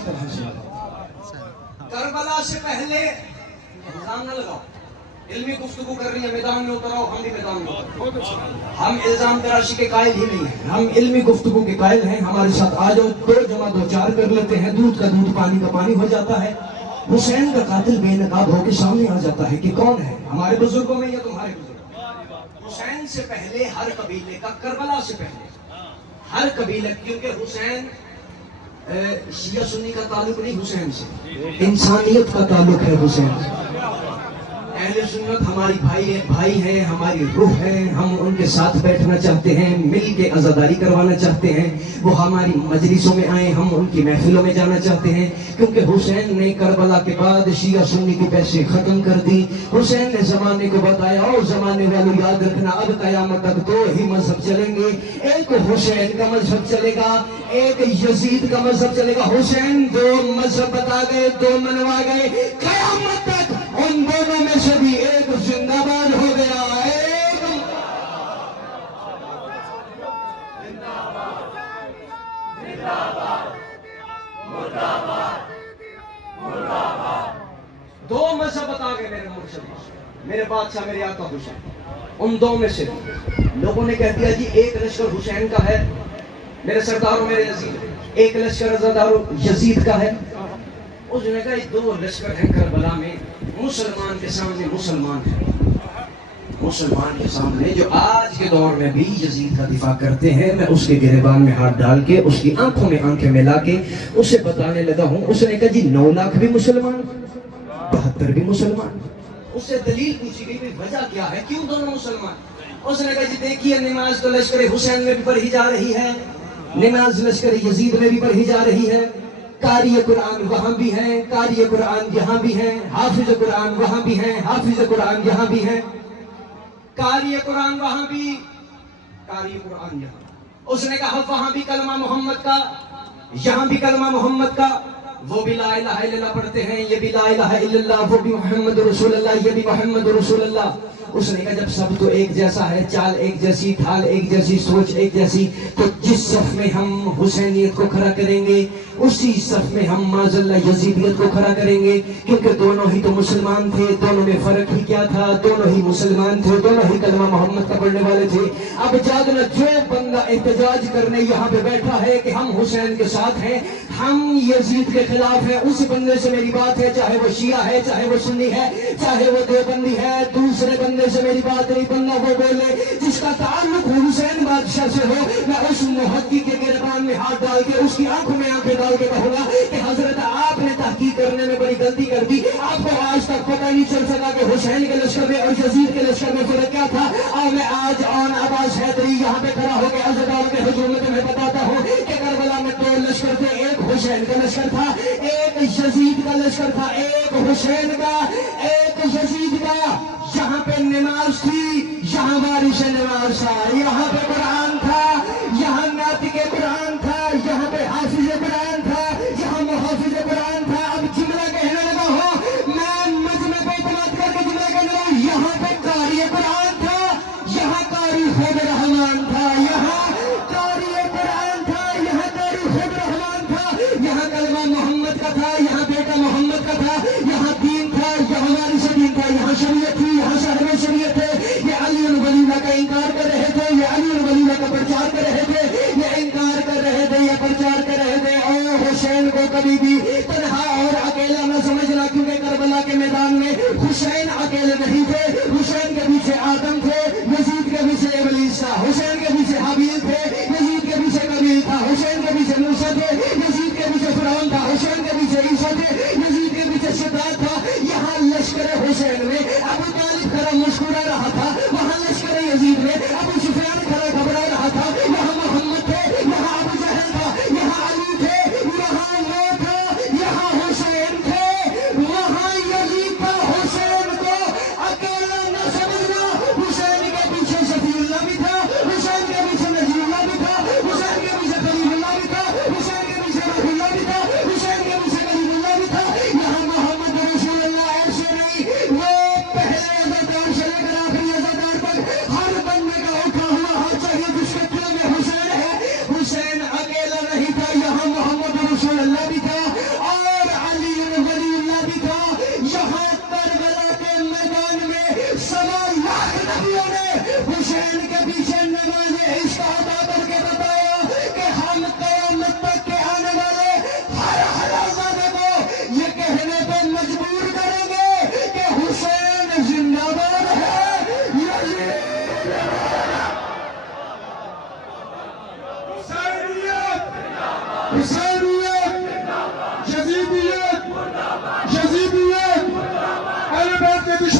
اسی طرح سے کربلا سے پہلے الزام نہ لگاؤ. علمی گفتگو کر رہی ہے، میدان میں اتر آؤ، ہم بھی میدان میں اتر. ہم الزام تراشی کے قائل ہی نہیں ہیں، ہم علمی گفتگو کے قائل ہیں. ہمارے ساتھ آ جاؤ، 2 جمع 2 4 کر لیتے ہیں. دودھ کا دودھ پانی کا پانی ہو جاتا ہے. حسین کا قاتل بے نقاب ہو کے سامنے آ جاتا ہے کہ کون ہے، ہمارے بزرگوں میں یا تمہارے بزرگ. حسین سے پہلے ہر قبیلے کا، کربلا سے پہلے ہر قبیلے، کیونکہ حسین شیعہ سنی کا تعلق نہیں حسین سے، انسانیت کا تعلق ہے حسین سے. اہل سنت ہماری بھائی ہیں، ہماری روح ہے. ہم ان کے ساتھ بیٹھنا چاہتے ہیں، مل کے عزاداری کروانا چاہتے ہیں. وہ ہماری مجلسوں میں آئیں، ہم ان کی محفلوں میں جانا چاہتے ہیں. کیونکہ حسین نے کربلا کے بعد شیعہ سنی کی پیسے ختم کر دی. حسین نے زمانے کو بتایا، اور زمانے والوں یاد رکھنا، اب قیامت تک 2 ہی مذہب چلیں گے. ایک حسین کا مذہب چلے گا، ایک یزید کا مذہب چلے گا. حسین 2 مذہب بتا گئے، 2 منوا گئے. قیامت تک ان دونوں میں سے بھی ایک زندہ باد ہو گیا. دو مذہب بتا گئے میرے مرشد، میرے بادشاہ، میرے آقا حسین. ان 2 میں سے لوگوں نے کہہ دیا جی ایک لشکر حسین کا ہے میرے سرداروں، میرے عزیز، ایک لشکر عزاداروں یزید کا ہے. اس نے کہا یہ 2 لشکر ہیں کربلا میں، مسلمان کے سامنے مسلمان ہیں. مسلمان کے سامنے جو آج کے دور میں بھی یزید کا دفاع کرتے ہیں، میں اس کے گریبان میں ہاتھ ڈال کے، اس کی آنکھوں میں آنکھیں ملا کے اسے بتانے لگا ہوں. اس نے کہا جی 9 لاکھ بھی مسلمان، 72 بھی مسلمان. اس سے دلیل پوچھی گئی کہ وجہ کیا ہے، کیوں دونوں مسلمان؟ اس نے کہا جی دیکھیے، نماز تو لشکر حسین میں بھی پڑھی جا رہی ہے، نماز لشکر یزید میں بھی پڑھی جا رہی ہے. قاری قرآن وہاں بھی ہیں، قاری قرآن یہاں بھی ہیں، حافظ قرآن وہاں بھی ہیں، حافظ قرآن یہاں بھی ہیں. قاری قرآن وہاں بھی، قاری قرآن یہاں. اس نے کہا وہاں بھی کلمہ محمد کا، یہاں بھی کلمہ محمد کا. وہ بھی لا الہ الا اللہ پڑھتے ہیں، یہ بھی لا الہ الا اللہ، وہ بھی محمد رسول اللہ، یہ بھی محمد رسول اللہ. اس نے کہا جب سب تو ایک جیسا ہے، چال ایک جیسی، ڈھال ایک جیسی، سوچ ایک جیسی، تو جس صف میں ہم حسینیت کو کھڑا کریں گے اسی صف میں ہم معاذ اللہ یزیدیت کو کھڑا کریں گے. کیونکہ دونوں ہی تو مسلمان تھے، دونوں میں فرق ہی کیا تھا، دونوں ہی مسلمان تھے، دونوں ہی کلمہ محمد کا پڑھنے والے تھے. اب جاگنا، جو بندہ احتجاج کرنے یہاں پہ بیٹھا ہے کہ ہم حسین کے ساتھ ہیں، ہم یزید کے خلاف ہیں، اس بندے سے میری بات ہے، چاہے وہ شیعہ ہے، چاہے وہ سنی ہے، چاہے وہ دیوبندی ہے. دوسرے بندے سے میری بات نہیں، بندہ وہ بولے جس کا تعلق حسین بادشاہ سے ہو. میں اس محقق کے گریبان میں ہاتھ ڈال کے، اس کی آنکھوں میں آنکھیں ڈال کے کہوں گا کہ حضرت آپ نے تحقیق کرنے میں بڑی غلطی کر دی. آپ کو آج تک پتہ نہیں چل سکا کہ حسین کے لشکر میں اور یزید کے لشکر میں فرق کیا تھا. اور میں آج آن عباس حیدری یہاں پہ کھڑا ہو کے عزادار کے حضور میں تمہیں بتاتا ہوں کہ کربلا میں 2 لشکر تھے. ایک حسین کا لشکر تھا، ایک یزید کا لشکر تھا. ایک حسین کا، ایک یزید کا. یہاں پہ نماز تھی، یہاں وارث نماز تھا. یہاں پہ قرآن تھا، یہاں ناطق قرآن تھا. یہاں پہ حافظ قرآن تھا، یہاں محافظ قرآن تھا. اب جملہ کہنے لگا ہوں، میں مجمع پہ اعتماد کر کے جملہ کہنے لگا ہوں، یہاں پہ قاری قرآن تھا، یہاں قاری خود رحمان تھا. یہاں قاری قرآن تھا، یہاں قاری خود رحمان تھا. یہاں کلمہ محمد کا تھا، یہاں بیٹا محمد کا تھا. یہاں دین تھا، یہاں وارث دین تھا. یہاں شریعت تھی، یہاں شہر میں شریعت ہے. یہ علی الولیلہ کا انکار کر رہے تھے، یہ علی الولیلہ کا پرچار کر رہے تھے، یہ انکار کر رہے تھے، یہ پرچار کر رہے تھے. اور حسین کو کبھی بھی تنہا اور اکیلا نہ سمجھنا، کیونکہ کربلا کے میدان میں حسین اکیلے نہیں تھے. حسین کے پیچھے آدم تھے، یزید کے پیچھے ابلیس تھا. حسین کے پیچھے حابیل تھے، یزید کے پیچھے قابیل تھا. حسین کے پیچھے موسیٰ تھے، یزید کے پیچھے فرعون تھا. حسین کے پیچھے عیسیٰ تھے، یزید کے پیچھے شداد تھا. یہاں لشکر حسین میں ابو طالب کھڑا مسکرا رہا تھا، وہاں لشکر یزید میں ابو سفیان کھڑا گھبرا رہا تھا. یہاں محمد تھے، یہاں ابو جہل تھا. یہاں علی تھے، یہاں وہ تھا. یہاں حسین تھے، وہاں یزید تھا. حسین کو اکیلا نہ سمجھنا. حسین کے پیچھے شفیع اللہ بھی تھا، حسین کے پیچھے نجی اللہ بھی تھا، حسین کے پیچھے خلیل اللہ بھی تھا، حسین کے پیچھے روح اللہ بھی تھا، حسین کے پیچھے غریب اللہ بھی تھا. یہاں محمد رسول اللہ ایسے نہیں، وہ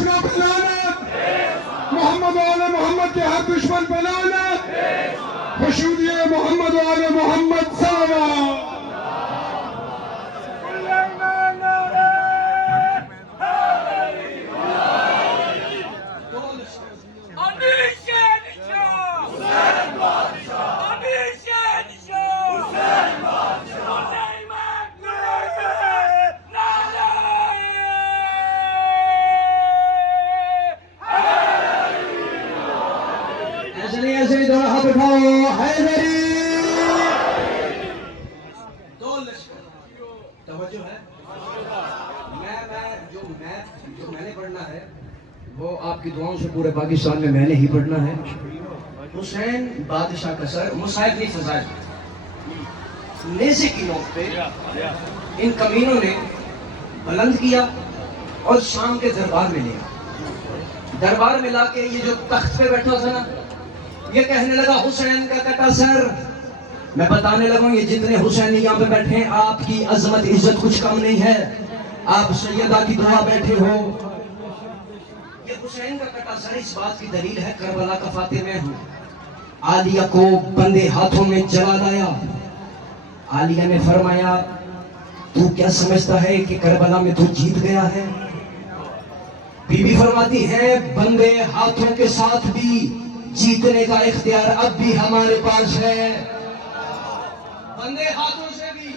دشمنوں پہ لعنت، محمد و آل محمد کے ہر دشمن پہ لعنت، خشودی محمد و آل محمد صلوات۔ ایسے ہی دونوں ہاتھ اٹھاؤ، حیدری۔ دو لشکر، توجہ ہے۔ جو میں نے پڑھنا ہے وہ آپ کی دعاؤں سے پورے پاکستان میں نے ہی پڑھنا ہے۔ حسین بادشاہ کا سر مصائب نہیں فضائل نیزے کی نوک پہ ان کمینوں نے بلند کیا اور شام کے دربار میں لیا۔ دربار میں لا کے یہ جو تخت پہ بیٹھا تھا نا، یہ کہنے لگا حسین کا کٹا سر۔ میں بتانے لگا یہ جتنے حسین یہاں پہ بیٹھے ہیں، آپ کی عظمت عزت کچھ کم نہیں ہے، آپ سیدہ کی دعا بیٹھے ہو۔ یہ حسین کا کٹا سر اس بات کی دلیل ہے، کربلا کا فاتح میں ہوں۔ عالیہ کو بندے ہاتھوں میں جلا لایا۔ عالیہ نے فرمایا تو کیا سمجھتا ہے کہ کربلا میں تو جیت گیا ہے؟ بی بی فرماتی ہے بندے ہاتھوں کے ساتھ بھی جیتنے کا اختیار اب بھی ہمارے پاس ہے۔ بندے ہاتھوں سے بھی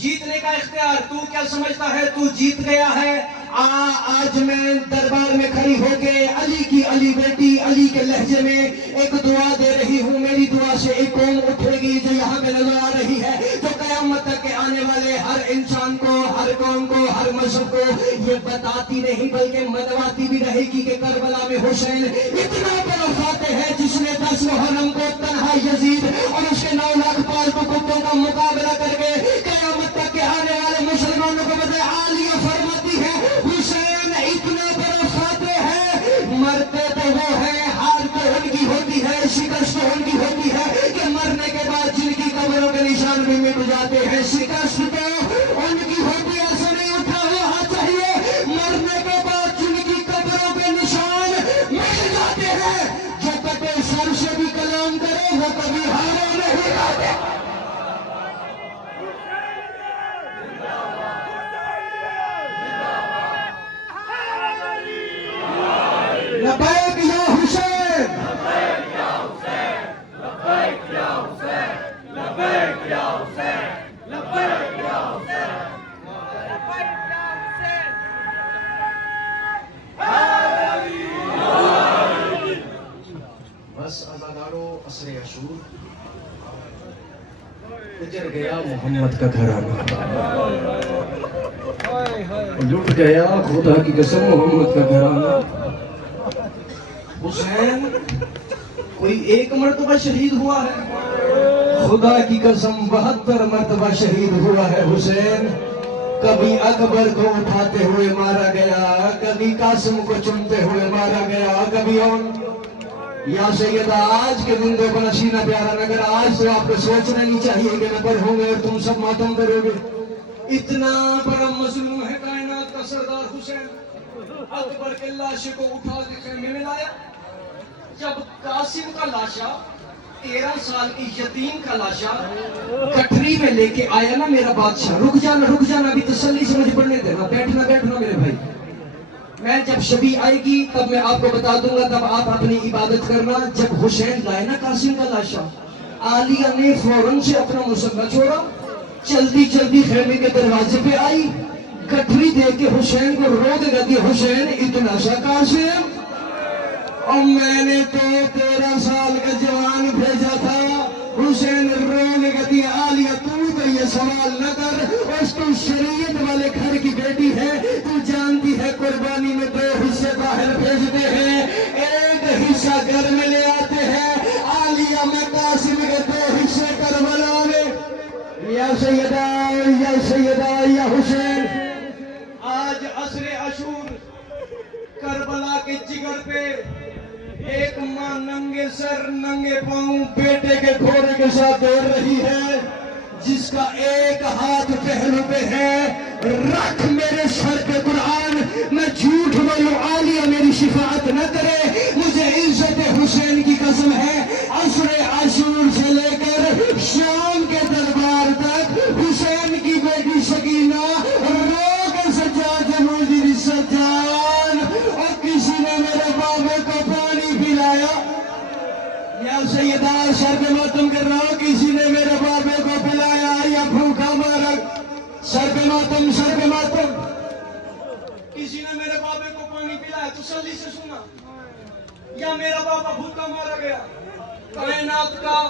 جیتنے کا اختیار، تو کیا سمجھتا ہے تو جیت گیا ہے؟ آج میں دربار میں کھڑی ہو کے علی کی علی بیٹی علی کے لہجے میں ایک دعا دے رہی ہوں۔ میری دعا سے ایک قوم اٹھے گی جو یہاں پہ نظر آ رہی ہے، جو قیامت تک کے آنے والے ہر انسان کو، ہر قوم کو، ہر مذہب کو یہ بتاتی نہیں بلکہ منواتی بھی رہے گی کہ کربلا میں حسین اتنا بڑا فاتح ہے جس نے 10 محرم کو تنہا یزید اور اس کے 9 لاکھ پالتو کتوں کا مقابلہ کر کے قیامت تک کے آنے والے مسلمانوں کو بتائے۔ عالیہ فرماتی ہے حسین اتنا بڑا فاتح ہے، مرتے تو وہ ہے، ہار تو ان کی ہوتی ہے، شکست تو ان کی ہوتی ہے کہ مرنے کے بعد جن کی قبروں کے نشان بھی مٹ جاتے ہیں، شکست تو ان کی ہوتی ہے۔ ایسے نہیں اٹھا ہوا چاہیے، مرنے کے بعد جن کی قبروں کے نشان مٹ جاتے ہیں، جو کٹے سر سے بھی کلام کرے وہ کبھی ہارے نہیں جاتے۔ لبیک یا حسین، لبیک یا حسین، لبیک یا حسین، لبیک یا حسین، لبیک یا حسین، لبیک یا حسین۔ بس ازادارو عصر عاشور، اجڑ گیا محمد کا گھرانہ، لٹ گیا خدا کی قسم محمد کا گھرانہ۔ حسین کوئی ایک مرتبہ شہید ہوا ہے؟ خدا کی قسم 72 مرتبہ شہید ہوا ہے حسین۔ کبھی اکبر کو اٹھاتے ہوئے مارا گیا، کبھی قاسم کو چمتے ہوئے مارا گیا، کبھی اور۔ یا سیدہ آج کے دن دیکھو نشینہ پیارا نگر، آج تو آپ کو سوچنا نہیں چاہیے کہ میں پڑھوں گے اور تم سب ماتم کرو گے۔ اتنا بڑا مظلوم ہے کائنات کا سردار حسین، اکبر کے لاشے کو اٹھا کے خیمے میں لایا۔ جب قاسم کا لاشا 13 سال کی یتیم کا لاشا گٹھری میں لے کے آیا نا میرا بادشاہ، رک جانا ابھی تسلی سے مجھے پڑھنے دینا، بیٹھنا میرے بھائی، میں جب شبی آئے گی تب میں آپ کو بتا دوں گا، تب آپ اپنی عبادت کرنا۔ جب حسین لائے نا قاسم کا لاشا، عالیہ نے فوراً سے اپنا مسلح چھوڑا، جلدی خیمے کے دروازے پہ آئی، گٹھری دے کے حسین کو رو دے گا کہ حسین اتنا سا قاسم، اور میں نے تو 13 سال کا جوان بھیجا تھا۔ حسین رونے کا دیا عالیہ تو یہ سوال نہ کر، اس تو شریعت والے گھر کی بیٹی ہے، تو جانتی ہے قربانی میں 2 حصے باہر بھیجتے ہیں، ایک حصہ گھر میں لے آتے ہیں۔ عالیہ میں قاسم کے 2 حصے کربلا میں۔ یا سیدہ یا حسین، آج عصر عاشور کربلا کے جگر پہ ایک ماں ننگے سر ننگے پاؤں بیٹے کے گھوڑے کے ساتھ دوڑ رہی ہے، جس کا ایک ہاتھ پہلو پہ ہے رکھ میرے سر پہ قرآن، میں جھوٹ بولوں عالیہ میری شفاعت نہ کرے، مجھے عزت حسین کی قسم ہے، عصر عاشور سے لے کر شام کے دربار تک حسین کی بیٹی سکینہ رو کے سجاد موجود سجان، اور کسی نے میرے بابے کو پانی پلایا، یا سیدہ سر پہ ماتم کر رہا ہوں، کسی نے میرے بابے کو پلایا یا بھوکا مارا، سر پہ ماتم، سر پہ ماتم، کسی نے میرے بابے کو پانی پلایا، تسلی سے سنا، یا میرا بابا بھوکا مارا گیا۔ کائنات کا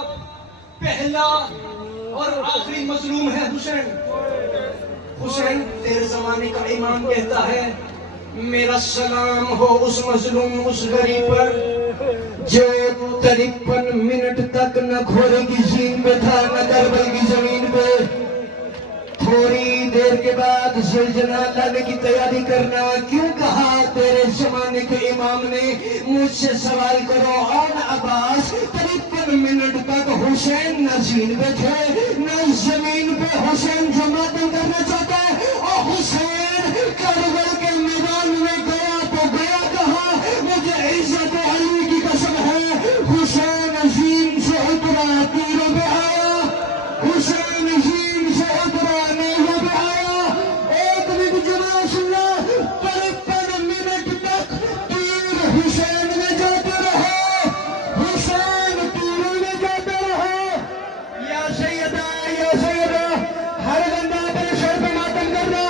پہلا اور آخری مظلوم ہے حسین۔ حسین تیرے زمانے کا امام کہتا ہے میرا سلام ہو اس مظلوم اس غریب پر جو 53 منٹ تک نہ گھوڑے کی زین پہ تھا نہ کربل کی زمین پہ۔ تھوڑی دیر کے بعد زلزلہ لانے کی تیاری کرنا، کیوں کہا تیرے زمانے کے امام نے مجھ سے سوال کرو اور عباس 53 منٹ تک حسین نہ زین پہ تھے نہ زمین پہ، حسین جو ماتم کرنا چاہتا ہے، اور حسین کربل کے میدان میں گیا تو گیا کہاں؟ مجھے عزت علی کی قسم ہے، حسین زین سے اترا تیروں پہ آیا، حسین زین سے اترا نیزوں پہ آیا، ایک منٹ جمع سننا، 53 منٹ تک تیر حسین میں جاتے رہے، حسین تیروں میں جاتے رہے۔ یا سیدہ ہر بندہ اپنے سر پہ ماتم کرنا،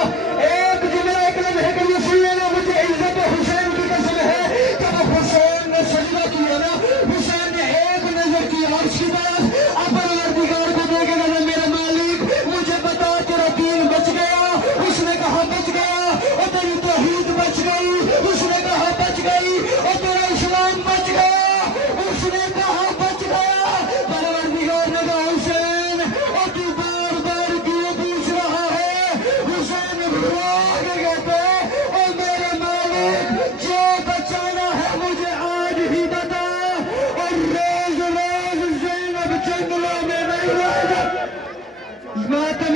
ایک جملہ ایک لمحے کے لیے سن لینا، مجھے عزت حسین کی قسم ہے، جب حسین نے سجدہ کیا نا، حسین نے ایک نظر کی عرش کی طرف، اپنے پروردگار کو دیکھے گا میرے مالک مجھے بتا تیرا دین بچ گیا، اس نے کہا بچ گیا، اور تیری توحید بچ گئی، اس نے کہا بچ گئی، اور تیرا اسلام بچ گیا، اس نے کہا بچ گیا، پروردگار نے کہا حسین اور تو بار بار کیوں پوچھ رہا ہے؟ حسین رو کے کہتے اور میرے مالک جو بچانا ہے مجھے آج ہی بتا، اور روز روز زینب جنگلوں میں نہیں رہے گا، ماتم